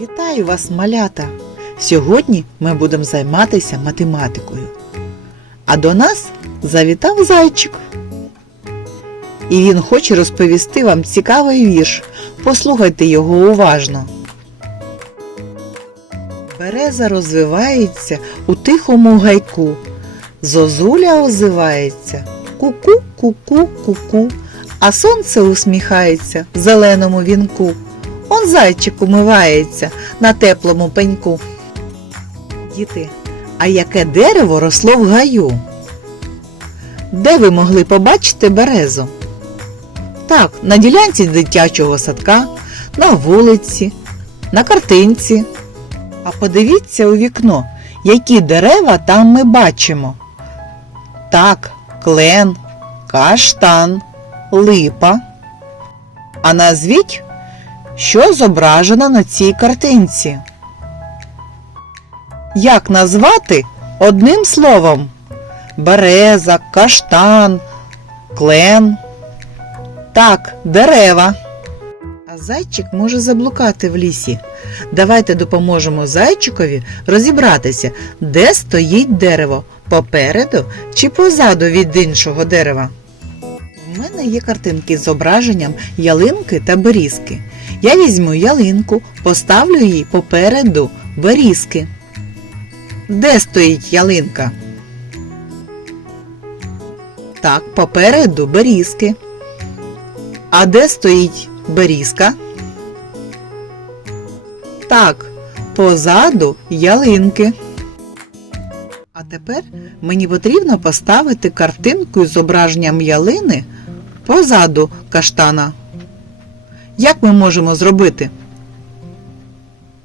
Вітаю вас, малята! Сьогодні ми будемо займатися математикою. А до нас завітав зайчик. І він хоче розповісти вам цікавий вірш. Послухайте його уважно. Береза розвивається у тихому гайку. Зозуля озивається. Ку-ку, ку-ку, ку-ку. А сонце усміхається в зеленому вінку. Он зайчик умивається на теплому пеньку. Діти, а яке дерево росло в гаю? Де ви могли побачити березу? Так, на ділянці дитячого садка, на вулиці, на картинці. А подивіться у вікно, які дерева там ми бачимо. Так, клен, каштан, липа. А назвіть що зображено на цій картинці? Як назвати одним словом? Береза, каштан, клен. Так, дерева. А зайчик може заблукати в лісі. Давайте допоможемо зайчикові розібратися, де стоїть дерево попереду чи позаду від іншого дерева. У мене є картинки з зображенням ялинки та берізки. Я візьму ялинку, поставлю її попереду берізки. Де стоїть ялинка? Так, попереду берізки. А де стоїть берізка? Так, позаду ялинки. А тепер мені потрібно поставити картинку з зображенням ялини позаду каштана. Як ми можемо зробити?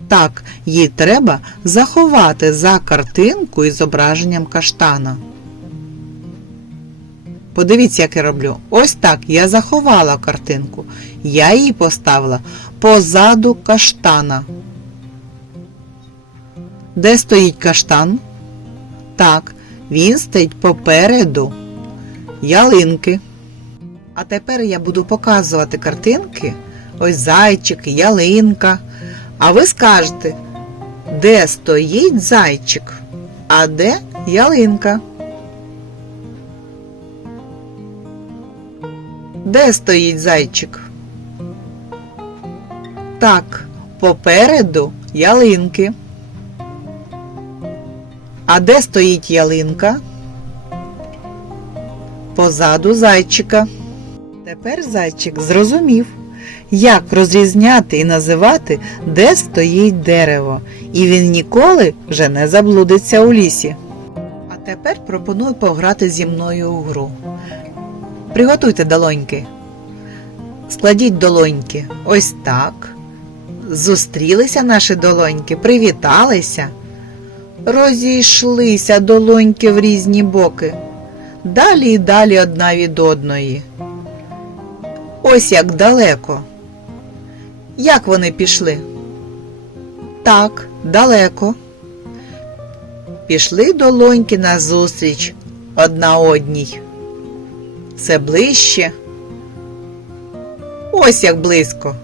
Так, їй треба заховати за картинку із зображенням каштана. Подивіться, як я роблю. Ось так я заховала картинку. Я її поставила позаду каштана. Де стоїть каштан? Так, він стоїть попереду ялинки. А тепер я буду показувати картинки. Ось зайчик, ялинка. А ви скажете, де стоїть зайчик, а де ялинка? Де стоїть зайчик? Так, попереду ялинки. А де стоїть ялинка? Позаду зайчика. Тепер зайчик зрозумів, як розрізняти і називати, де стоїть дерево, і він ніколи вже не заблудиться у лісі. А тепер пропоную пограти зі мною у гру. Приготуйте долоньки. Складіть долоньки ось так. Зустрілися наші долоньки, привіталися. Розійшлися долоньки в різні боки. Далі і далі одна від одної. Ось як далеко. Як вони пішли? Так, далеко. Пішли долоньки назустріч одна одній. Це ближче. Ось як близько.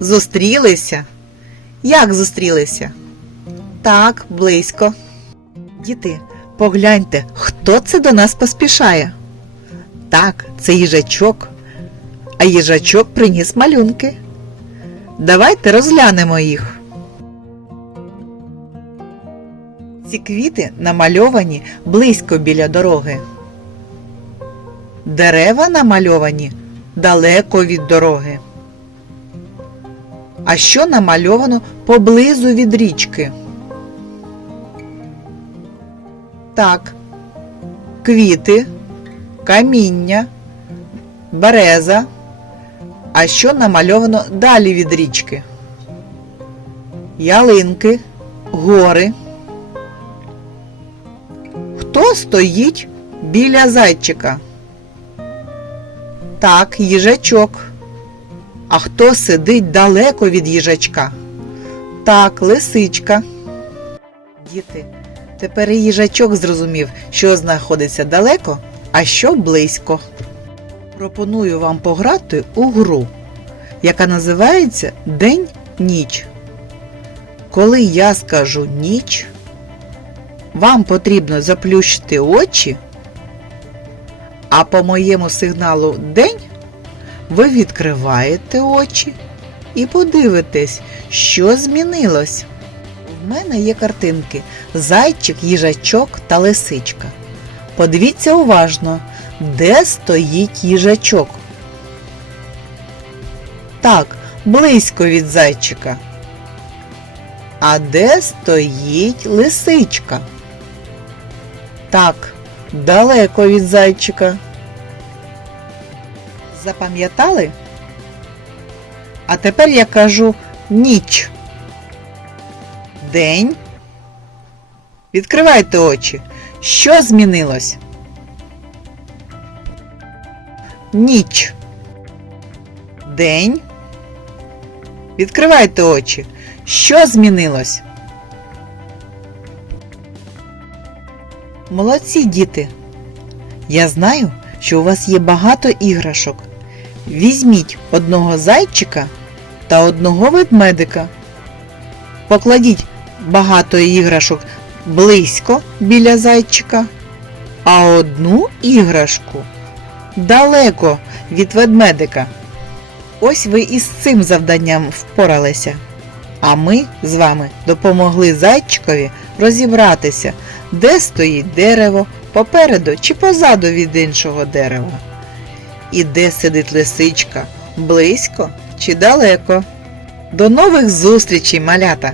Зустрілися. Як зустрілися? Так, близько. Діти, погляньте, хто це до нас поспішає? Так, це їжачок. А їжачок приніс малюнки. Давайте розглянемо їх. Ці квіти намальовані близько біля дороги. Дерева намальовані далеко від дороги. А що намальовано поблизу від річки? Так, квіти, каміння, береза. А що намальовано далі від річки? Ялинки, гори. Хто стоїть біля зайчика? Так, їжачок. А хто сидить далеко від їжачка? Так, лисичка. Діти, тепер і їжачок зрозумів, що знаходиться далеко, а що близько. Пропоную вам пограти у гру, яка називається День-ніч. коли я скажу ніч, вам потрібно заплющити очі, а по моєму сигналу день ви відкриваєте очі і подивитесь, що змінилось. В мене є картинки зайчик, їжачок та лисичка. Подивіться уважно, де стоїть їжачок. Так, близько від зайчика. А де стоїть лисичка? Так, далеко від зайчика. Запам'ятали? А тепер я кажу ніч. День. Відкривайте очі. Що змінилось? Ніч. День. Відкривайте очі. Що змінилось? Молодці діти. Я знаю, що у вас є багато іграшок. Візьміть одного зайчика та одного ведмедика. Покладіть багато іграшок близько біля зайчика, а одну іграшку далеко від ведмедика. Ось ви із цим завданням впоралися. А ми з вами допомогли зайчикові розібратися, де стоїть дерево, попереду чи позаду від іншого дерева. І де сидить лисичка, близько чи далеко. До нових зустрічей, малята!